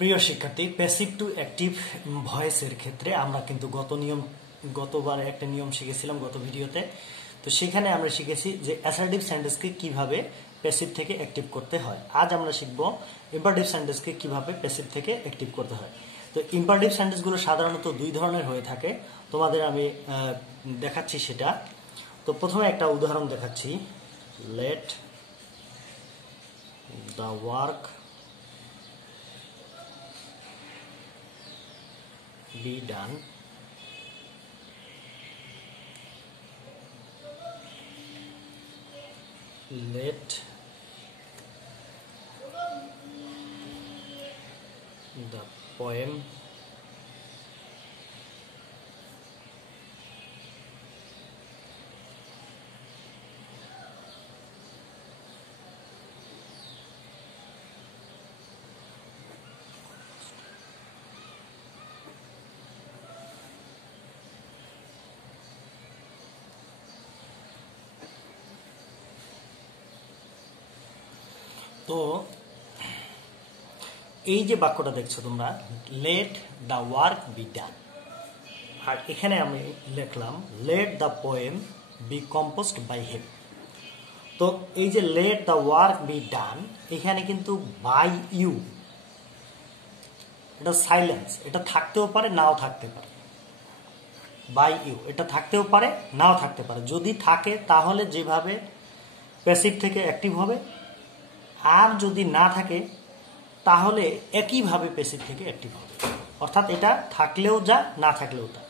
প্রিয় শিক্ষার্থী, passive to active ভয়েসের ক্ষেত্রে আমরা কিন্তু গতবার একটা নিয়ম শিখেছিলাম গত ভিডিওতে। তো সেখানে আমরা শিখেছি যে অ্যাসার্টিভ সেন্টেন্সকে কিভাবে প্যাসিভ থেকে অ্যাক্টিভ করতে হয়। আজ আমরা শিখব ইম্পারেটিভ সেন্টেন্সকে কিভাবে প্যাসিভ থেকে অ্যাক্টিভ করতে হয়। তো ইম্পারেটিভ সেন্টেন্সগুলো সাধারণত দুই ধরনের হয়ে থাকে, তোমাদের আমি দেখাচ্ছি সেটা। তো প্রথমে একটা উদাহরণ দেখাচ্ছি, late the work be done. Let the poem তো এই যে বাক্যটা দেখছো তোমরা, let the work be done, আর এখানে আমি লিখলাম let the poem be composed by him. তো এই যে let the work be done, এখানে কিন্তু বাই ইউ, এটা সাইলেন্স, এটা থাকতেও পারে নাও থাকতে পারে। বাই ইউ এটা থাকতেও পারে নাও থাকতে পারে। যদি থাকে তাহলে যেভাবে প্যাসিভ থেকে অ্যাক্টিভ হবে, আর যদি না থাকে তাহলে একইভাবে প্যাসিভ থেকে অ্যাক্টিভ হবে। অর্থাৎ এটা থাকলেও যা, না থাকলেও তা।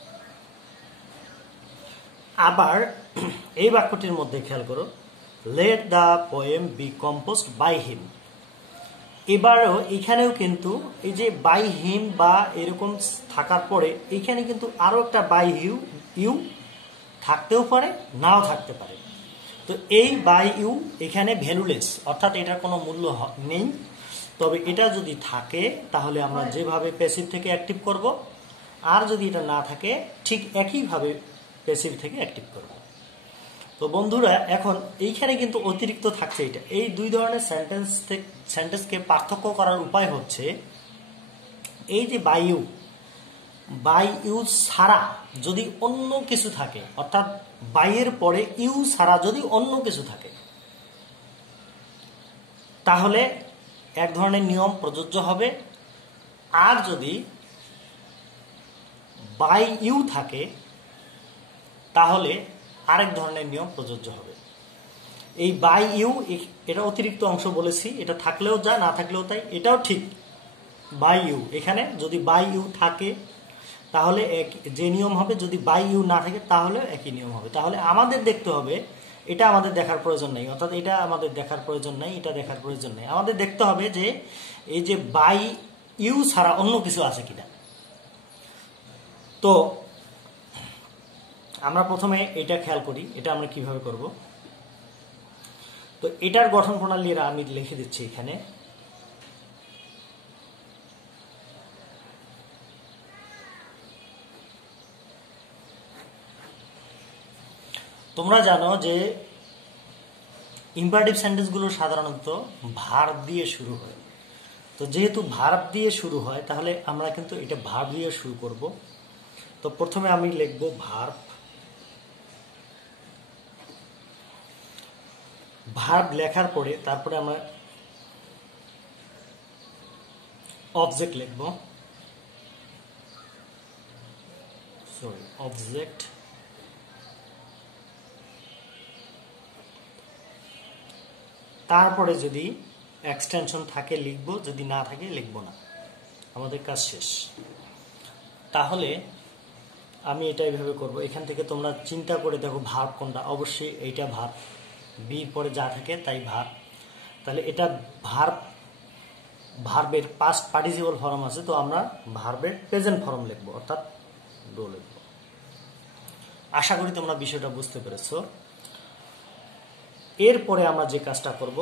আবার এই বাক্যটির মধ্যে খেয়াল করো, let the poem be composed by him. এবারও এখানেও কিন্তু এই যে বাই হিম বা এরকম থাকার পরে এখানে কিন্তু আরো একটা বাই ইউ থাকতেও পারে নাও থাকতে পারে। তো এই বাই ইউ এখানে ভ্যালুলেস, অর্থাৎ এটার কোনো মূল্য নেই। তবে এটা যদি থাকে তাহলে আমরা যেভাবে প্যাসিভ থেকে অ্যাক্টিভ করব, আর যদি এটা না থাকে ঠিক একইভাবে প্যাসিভ থেকে অ্যাক্টিভ করব। তো বন্ধুরা, এখন এইখানে কিন্তু অতিরিক্ত থাকছে এটা। এই দুই ধরনের সেন্টেন্সকে পার্থক্য করার উপায় হচ্ছে, এই যে বাই ইউ ছাড়া যদি অন্য কিছু থাকে, অর্থাৎ বাইয়ের পরে ইউ ছাড়া যদি অন্য কিছু থাকে, তাহলে এক ধরনের নিয়ম প্রযোজ্য হবে। আর যদি বাই ইউ থাকে তাহলে আরেক ধরনের নিয়ম প্রযোজ্য হবে। এই বাই ইউ এটা অতিরিক্ত অংশ বলেছি, এটা থাকলেও যা, না থাকলেও তাই, এটাও ঠিক। বাই ইউ এখানে যদি বাই ইউ থাকে তাহলে যে নিয়ম হবে, যদি বাই ইউ না থাকে তাহলে একই নিয়ম হবে। তাহলে আমাদের দেখতে হবে, এটা আমাদের দেখার প্রয়োজন নেই, অর্থাৎ এটা আমাদের দেখার প্রয়োজন নেই, এটা দেখার প্রয়োজন নেই। আমাদের দেখতে হবে যে এই যে বাই ইউ ছাড়া অন্য কিছু আছে কিনা। তো আমরা প্রথমে এটা খেয়াল করি, এটা আমরা কিভাবে করব। তো এটার গঠন প্রণালী আমি লিখে দিচ্ছি এখানে। তোমরা জানো যে ইম্পারেটিভ সেন্টেন্সগুলো সাধারণত ভার্ব দিয়ে শুরু হয়। তো যেহেতু ভার্ব দিয়ে শুরু হয়, তাহলে আমরা কিন্তু এটা ভার্ব দিয়ে শুরু করব। তো প্রথমে আমি লিখব ভার্ব লেখার পরে তারপরে আমরা অবজেক্ট লিখব, অবজেক্ট। তারপরে যদি এক্সটেনশন থাকে লিখব, যদি না থাকে লিখব না, আমাদের কাজ শেষ। তাহলে আমি এটা এইভাবে করব। এখান থেকে তোমরা চিন্তা করে দেখো ভার্ব কোনটা। অবশ্যই এইটা ভার্ব, বি পরে যা থাকে তাই ভার্ব। তাহলে এটা ভার্বের পাস্ট পার্টিসিপল ফর্ম আছে, তো আমরা ভার্বের প্রেজেন্ট ফর্ম লিখব, অর্থাৎ ডো লিখব। আশা করি তোমরা বিষয়টা বুঝতে পেরেছো। এরপরে আমরা যে কাজটা করব,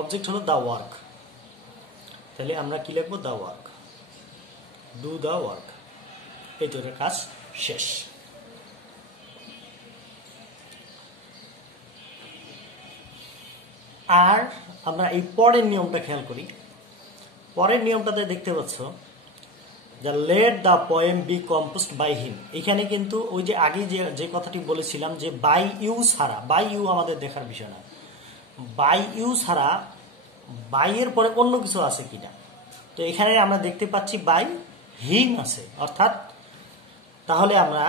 অবজেক্ট হলো দ্য ওয়ার্ক। তাহলে আমরা কি লিখবো, the work, do the work. এইটার কাজ শেষ। আর আমরা এই পরের নিয়মটা খেয়াল করি। পরের নিয়মটাতে দেখতে পাচ্ছ যে let the poem be composed by him. এখানে কিন্তু ওই যে আগে যে কথাটি বলেছিলাম যে বাই ইউ ছাড়া, বাই ইউ আমাদের দেখার বিষয় না, বাই ইউ ছাড়া বাই এর পরে অন্য কিছু আছে কিনা। তো এখানে আমরা দেখতে পাচ্ছি বাই হিম আছে, অর্থাৎ তাহলে আমরা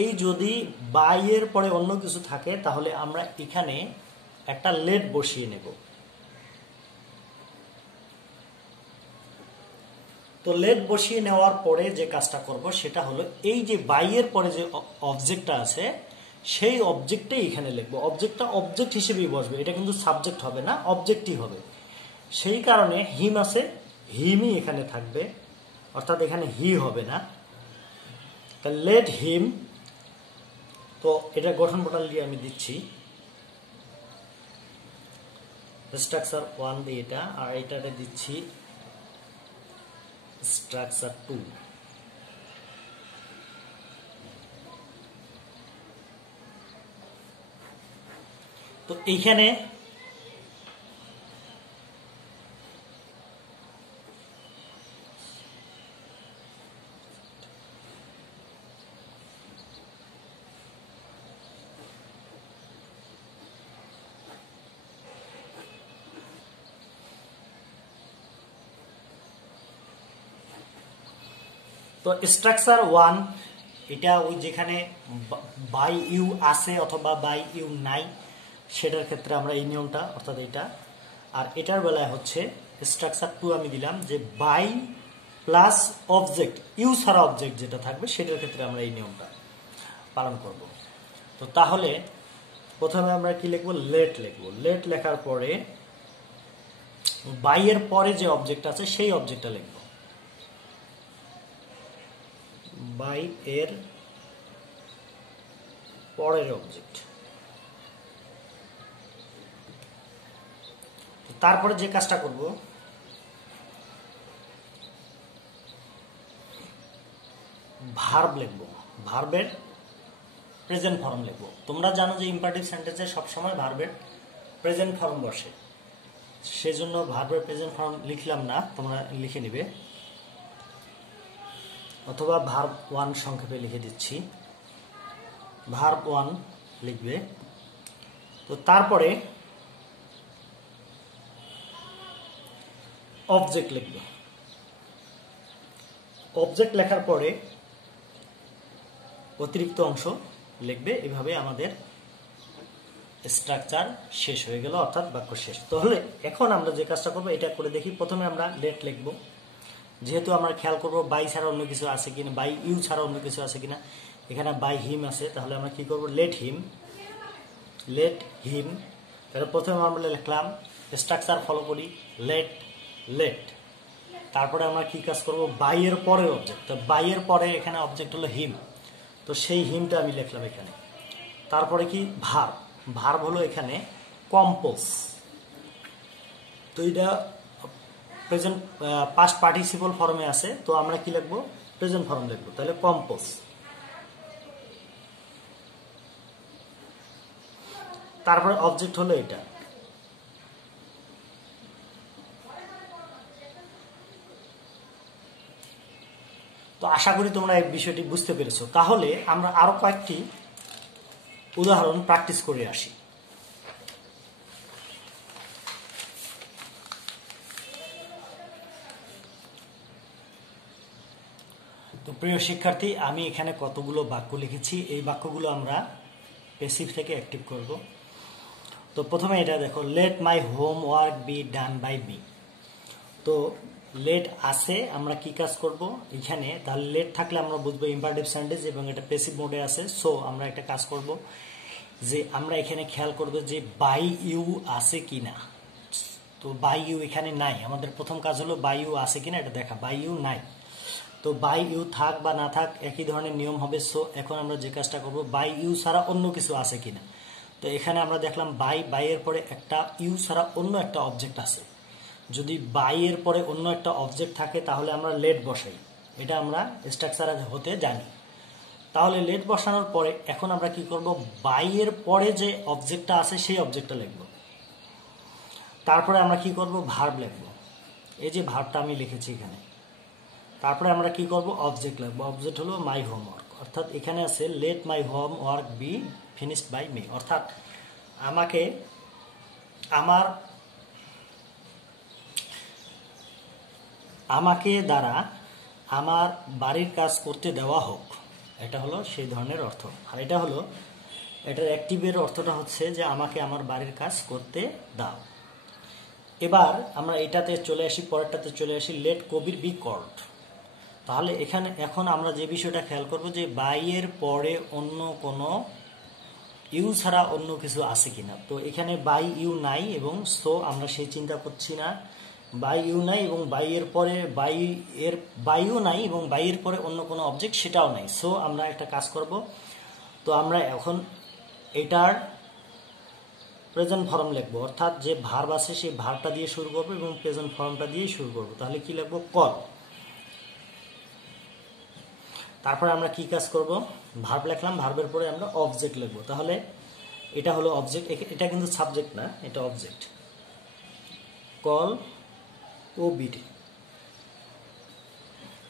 এই যদি বাই এর পরে অন্য কিছু থাকে তাহলে আমরা এখানে একটা লেট বসিয়ে নেব। তো লেট বসিয়ে নেওয়ার পরে যে কাজটা করব সেটা হলো এই যে বাই এর পরে যে অবজেক্টটা আছে সেই অবজেক্টটাই এখানে লিখবো। অবজেক্টটা অবজেক্ট হিসেবেই বসবে, এটা কিন্তু সাবজেক্ট হবে না, অবজেক্টই হবে। সেই কারণে হিম আছে, হিমই এখানে থাকবে, অর্থাৎ এখানে হি হবে না। লেট হিম, তো এটা গঠন প্রণালী আমি দিচ্ছি স্ট্রাকচার 1 দিয়ে এটা, আর এটাতে দিচ্ছি স্ট্রাকচার 2। তো এইখানে তো স্ট্রাকচার 1 এটা ওই যেখানে বাই ইউ আছে অথবা বাই ইউ নাই সেটার ক্ষেত্রে আমরা এই নিয়মটা, অর্থাৎ এটা। আর এটার বেলায় হচ্ছে স্ট্রাকচার 2 আমি দিলাম যে বাই প্লাস অবজেক্ট, ইউ ছাড়া অবজেক্ট যেটা থাকবে সেটার ক্ষেত্রে আমরা এই নিয়মটা পালন করব। তো তাহলে প্রথমে আমরা কি লিখবো, লেট লিখবো। লেট লেখার পরে বাই এর পরে যে অবজেক্ট আছে সেই অবজেক্টটা লিখবো, বাই এর পরের অবজেক্ট। তারপরে যে কাজটা করব, ভার্ব লিখব, ভার্বের প্রেজেন্ট ফর্ম লিখব। তোমরা জানো যে ইম্পারেটিভ সেন্টেন্সে সবসময় ভার্বের প্রেজেন্ট ফর্ম বসে, সেজন্য ভার্বের প্রেজেন্ট ফর্ম লিখলাম না, তোমরা লিখে নিবে, অথবা ভার্ব 1 সংক্ষেপে লিখে দিচ্ছি, ভার্ব 1 লিখবে। তো তারপরে অবজেক্ট লিখবে। অবজেক্ট লেখার পরে অতিরিক্ত অংশ লিখবে। এভাবে আমাদের স্ট্রাকচার শেষ হয়ে গেল, অর্থাৎ বাক্য শেষ। তাহলে এখন আমরা যে কাজটা করবো এটা করে দেখি। প্রথমে আমরা লেট লিখবো, যেহেতু আমরা খেয়াল করবো বাই ছাড়া অন্য কিছু আছে কিনা, বাই ইউ ছাড়া অন্য কিছু আছে কিনা। এখানে বাই হিম আছে, তাহলে আমরা কি করব, লেট হিম, লেট হিম। তাহলে প্রথমে আমরা লিখলাম, স্ট্রাকচার ফলো করি, লেট লেট। তারপরে আমরা কি কাজ করব, বাই এর পরের অবজেক্ট। তো বাই এর পরে এখানে অবজেক্ট হলো হিম, তো সেই হিমটা আমি লিখলাম এখানে। তারপরে কি ভার্ব, ভার্ব হলো এখানে কম্পোজ। তো এটা প্রেজেন্ট পাস্ট পার্টিসিপল ফর্মে আছে, তো আমরা কি লিখবো, প্রেজেন্ট ফর্ম লিখবো, তাহলে কম্পোজ। তারপরে অবজেক্ট হলো এটা। তো আশা করি তোমরা এই বিষয়টি বুঝতে পেরেছো। তাহলে আমরা আরো কয়েকটি উদাহরণ প্র্যাকটিস করে আসি। তো প্রিয় শিক্ষার্থী, আমি এখানে কতগুলো বাক্য লিখেছি, এই বাক্যগুলো আমরা প্যাসিভ থেকে অ্যাক্টিভ করব। তো প্রথমে এটা দেখো, let my homework be done by me. তো লেট আছে, আমরা কি কাজ করব এখানে, তাহলে লেট থাকলে আমরা বুঝবো ইম্পারেটিভ সেন্টেন্স এবং এটা প্যাসিভ মোডে আছে। সো আমরা একটা কাজ করব যে আমরা এখানে খেয়াল করব যে বাই ইউ আছে কিনা। তো বাই ইউ এখানে নাই, আমাদের প্রথম কাজ হলো বাই ইউ আছে কিনা এটা দেখা, বাই ইউ নাই। তো বাই ইউ থাক বা না থাক একই ধরনের নিয়ম হবে। সো এখন আমরা যে কাজটা করব, বাই ইউ ছাড়া অন্য কিছু আছে কিনা। তো এখানে আমরা দেখলাম বাই এর পরে একটা ইউ ছাড়া অন্য একটা অবজেক্ট আছে। যদি বাই এর পরে অন্য একটা অবজেক্ট থাকে তাহলে আমরা লেট বসাই, এটা আমরা স্ট্রাকচার হতে জানি। তাহলে লেট বসানোর পরে এখন আমরা কি করব, বাই এর পরে যে অবজেক্টটা আছে সেই অবজেক্টটা লিখব। তারপরে আমরা কি করব, ভার্ব লিখব। এই যে ভার্বটা আমি লিখেছি এখানে। তারপরে আমরা কি করব, অবজেক্ট লিখব। অবজেক্ট হলো মাই হোমওয়ার্ক, অর্থাৎ এখানে আছে let my homework be finished by me, অর্থাৎ আমাকে দ্বারা আমার বাড়ির কাজ করতে দেওয়া হোক, এটা হলো সেই ধরনের অর্থ। আর এটা হলো, এটার অ্যাক্টিভের অর্থটা হচ্ছে যে আমাকে আমার বাড়ির কাজ করতে দাও। এবার আমরা এটাতে চলে আসি, পরেরটাতে চলে আসি, লেট কবির বি কল্ড। তাহলে এখন আমরা যে বিষয়টা খেয়াল করব যে বাই এর পরে অন্য কোনো ইউ ছাড়া অন্য কিছু আছে কিনা। তো এখানে বাই ইউ নাই, এবং সো আমরা সেই চিন্তা করছি না। বাই ইউ নাই এবং বাই এর পরে বাইও নাই এবং বাই এর পরে অন্য কোনো অবজেক্ট সেটাও নাই। সো আমরা একটা কাজ করব। তো আমরা এখন এটার প্রেজেন্ট ফর্ম লিখবো, অর্থাৎ যে ভার্ব আছে সেই ভার্বটা দিয়ে শুরু করবো এবং প্রেজেন্ট ফর্মটা দিয়ে শুরু করবো। তাহলে কি লিখবো, কল। তারপরে আমরা কি কাজ করব, ভার্ব লিখলাম, ভার্বের পরে আমরা অবজেক্ট লিখবো। তাহলে এটা হলো অবজেক্ট, এটা কিন্তু সাবজেক্ট না, এটা অবজেক্ট। কল ও বিটি,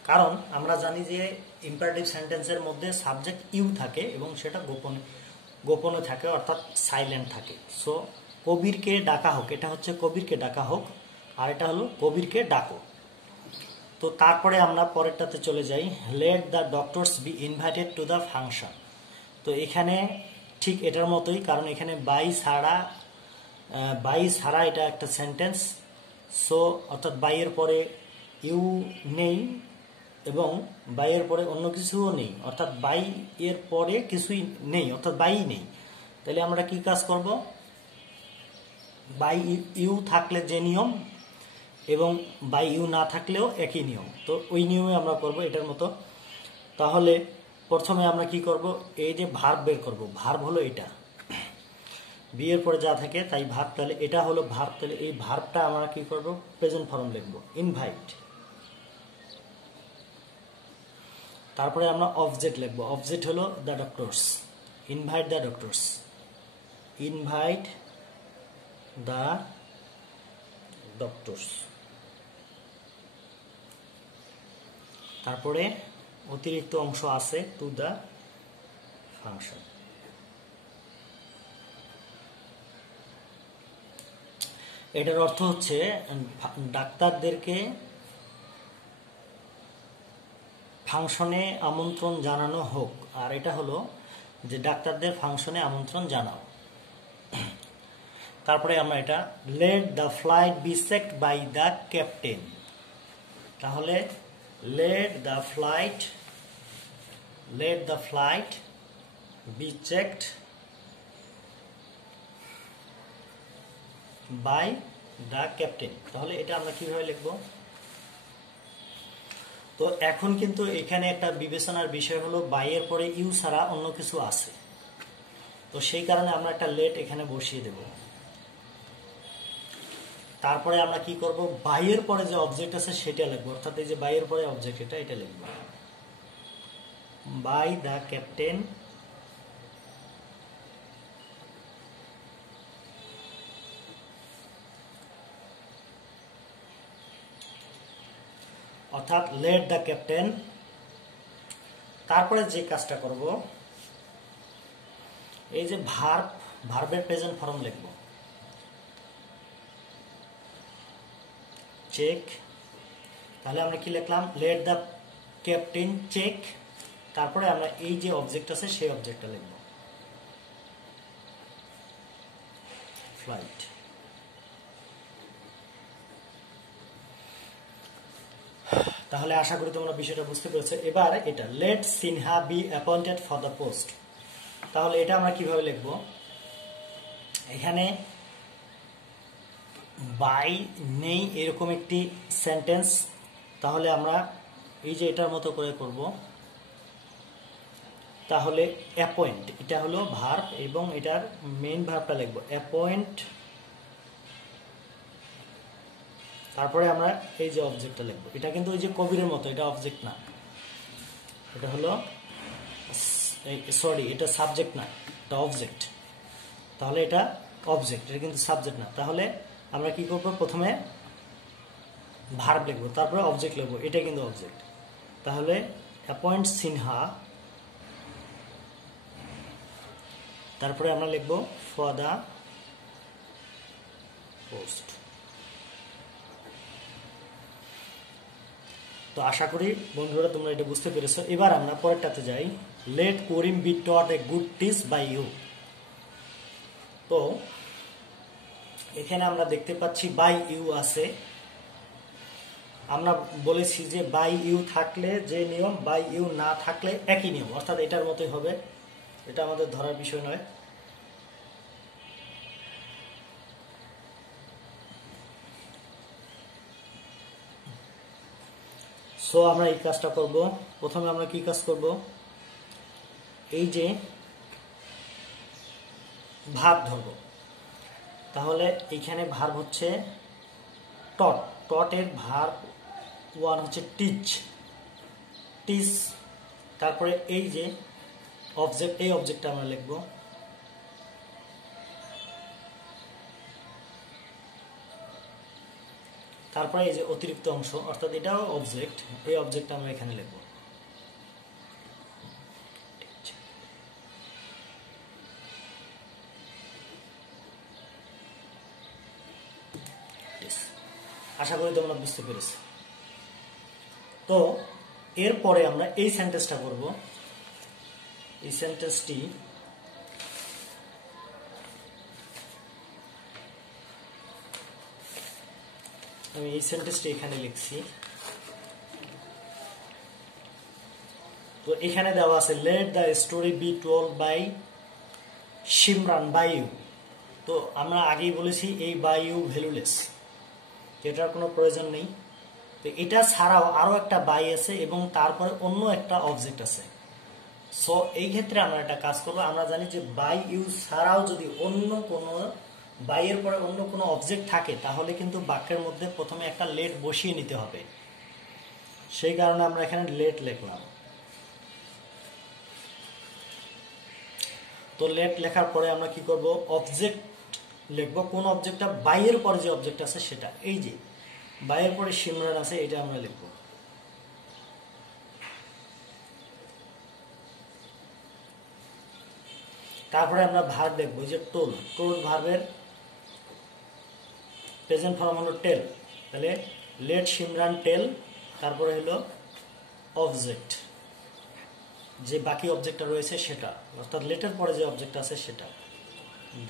কারণ আমরা জানি যে ইম্পারেটিভ সেন্টেন্সের মধ্যে সাবজেক্ট ইউ থাকে এবং সেটা গোপনে থাকে, অর্থাৎ সাইলেন্ট থাকে। সো কবিরকে ডাকা হোক, এটা হচ্ছে কবিরকে ডাকা হোক, আর এটা হলো কবিরকে ডাকো। তো তারপরে আমরা পরেরটাতে চলে যাই, let the doctors be invited to the function. তো এখানে ঠিক এটার মতোই, কারণ এখানে বাই ছাড়া এটা একটা সেন্টেন্স। সো অর্থাৎ বাইয়ের পরে ইউ নেই এবং বাইয়ের পরে অন্য কিছুও নেই, অর্থাৎ বাই এর পরে কিছুই নেই, অর্থাৎ বাই নেই। তাহলে আমরা কি কাজ করব, বাই ইউ থাকলে যে নিয়ম এবং বাই ইউ না থাকলেও একই নিয়ম, তো ওই নিয়মে আমরা করব এটার মতো। তাহলে প্রথমে আমরা কি করব, এই যে ভার্ব বের করব। ভার্ব হলো এটা, বি এর পরে যা থাকে তাই ভার্ব। তাহলে এটা হলো ভার্ব, তাহলে এই ভার্বটা আমরা কি করব, প্রেজেন্ট ফর্ম লিখব, ইনভাইট। তারপরে আমরা অবজেক্ট লিখব। অবজেক্ট হলো the doctors, invite the doctors, invite the doctors. তারপরে অতিরিক্ত অংশ আছে, টু দ্য ফাংশন। এটার অর্থ হচ্ছে ডাক্তারদেরকে ফাংশনে আমন্ত্রণ জানানো হোক, আর এটা হলো যে ডাক্তারদের ফাংশনে আমন্ত্রণ জানাও। তারপরে আমরা এটা, let the flight be checked by the captain. তাহলে let the flight be checked by the captain। তাহলে এটা আমরা কিভাবে লিখব, তো এখন কিন্তু এখানে একটা বিবেচনার বিষয় হলো বাই এর পরে ইউ ছাড়া অন্য কিছু আছে, তো সেই কারণে আমরা একটা লেট এখানে বসিয়ে দেব। তারপরে আমরা কি করব, বাইয়ের পরে যে অবজেক্ট আছে সেটা লিখবো, অর্থাৎ এই যে বাইয়ের পরে অবজেক্ট এটা লিখব, বাই দ্য ক্যাপ্টেন অর্থাৎ লেট দ্য ক্যাপ্টেন। তারপরে যে কাজটা করব, এই যে ভার্বের প্রেজেন্ট ফর্ম লিখব, চেক। তাহলে আমরা কি লিখলাম, লেট দ্য ক্যাপ্টেন চেক। তারপরে আমরা এই যে অবজেক্ট আছে সেই অবজেক্টটা লিখব, ফ্লাইট। তাহলে আশা করি তোমরা বিষয়টা বুঝতে পেরেছো। এবার এটা, let Sinha be appointed for the post. তাহলে এটা আমরা কিভাবে লিখব, এখানে বাই নেই এরকম একটি সেন্টেন্স। তাহলে আমরা এই যে এটার মতো করে করব। তাহলে অ্যাপয়েন্ট, এটা হলো ভার্ব এবং এটার মেইন ভার্বটা লিখব, অ্যাপয়েন্ট। তারপরে আমরা এই যে অবজেক্টটা লিখব, এটা কিন্তু ওই যে কবিরের মতো, এটা অবজেক্ট না, এটা হলো এটা সাবজেক্ট না, এটা অবজেক্ট। তাহলে এটা অবজেক্ট, এটা কিন্তু সাবজেক্ট না। তাহলে আমরা কি করব, প্রথমে ভার্ব লিখবো, তারপরে অবজেক্ট লিখবো, এটা কিন্তু অবজেক্ট। তাহলে অ্যাপয়েন্ট সিনহা, তারপরে আমরা লিখবো ফর দ্য পোস্ট। তো আশা করি বন্ধুরা তোমরা এটা বুঝতে পেরেছো। এবার আমরা পরেরটাতে যাই, let Karim be taught a good teach by you. তো এখানে আমরা দেখতে পাচ্ছি বাই ইউ আছে। আমরা বলেছি যে বাই ইউ থাকলে যে নিয়ম, বাই ইউ না থাকলে একই নিয়ম, অর্থাৎ এটার মতোই হবে। এটা আমাদের ধরার বিষয় নয়। সো আমরা এই কাজটা করব। প্রথমে আমরা কি কাজ করব, এই যে ভার্ব ধরব। তাহলে এইখানে ভার্ব হচ্ছে টট, টটের ভার্ব ওয়ান হচ্ছে টিচ, টিচ। তারপরে এই যে অবজেক্ট, এই অবজেক্টটা আমরা লিখব। তারপরে এই যে অতিরিক্ত অংশ, অর্থাৎ এটাও অবজেক্ট, এই অবজেক্টটা আমরা এখানে লিখব। আশা করি তোমরা বুঝতে পেরেছ। তো এরপরে আমরা এই সেন্টেন্সটা করব। এই সেন্টেন্সটি আমি এই সেন্টেন্সটি এখানে লিখছি। তো এখানে দেওয়া আছে let the story be told by Simran by you. তো আমরা আগেই বলেছি এই বাই ইউ ভ্যালুলেস, এটার কোনো প্রয়োজন নেই। তো এটা ছাড়াও আরো একটা বাই আছে এবং তারপরে অন্য একটা অবজেক্ট আছে। সো এই ক্ষেত্রে আমরা একটা কাজ করবো, আমরা জানি যে বাই ইউ ছাড়াও যদি অন্য কোনো বাইয়ের পরে অন্য কোনো অবজেক্ট থাকে তাহলে কিন্তু বাক্যের মধ্যে প্রথমে একটা লেট বসিয়ে নিতে হবে। সেই কারণে আমরা এখানে লেট লিখলাম। তো লেট লেখার পরে আমরা কি করব, অবজেক্ট লিখবো। কোন অবজেক্টটা, বাইয়ের পরে যে অবজেক্ট আছে সেটা, এই যে বাইয়ের পরে সিমরান আছে, এটা আমরা লিখব। তারপরে আমরা ভার্ব লিখবো, যে টোল, টোল ভার্বের প্রেজেন্ট ফর্ম হলো টেল। তাহলে লেট সিমরান টেল, তারপরে হলো অবজেক্ট, যে বাকি অবজেক্টটা রয়েছে সেটা, অর্থাৎ লেটের পরে যে অবজেক্ট আছে সেটা,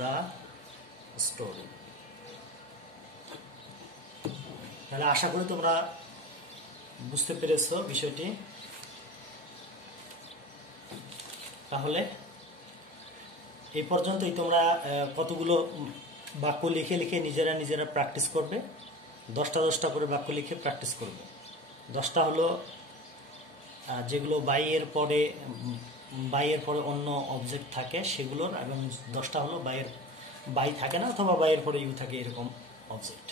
দা স্টোরি। তাহলে আশা করি তোমরা বুঝতে পেরেছো বিষয়টি। তাহলে এই পর্যন্তই তোমরা কতগুলো বাক্য লিখে লিখে নিজেরা প্র্যাকটিস করবে। 10টা করে বাক্য লিখে প্র্যাকটিস করবে। 10টা হলো যেগুলো বাইয়ের পরে অন্য অবজেক্ট থাকে সেগুলোর, এবং 10টা হলো বাই থাকে না অথবা বাইয়ের পরে ইউ থাকে এরকম অবজেক্ট।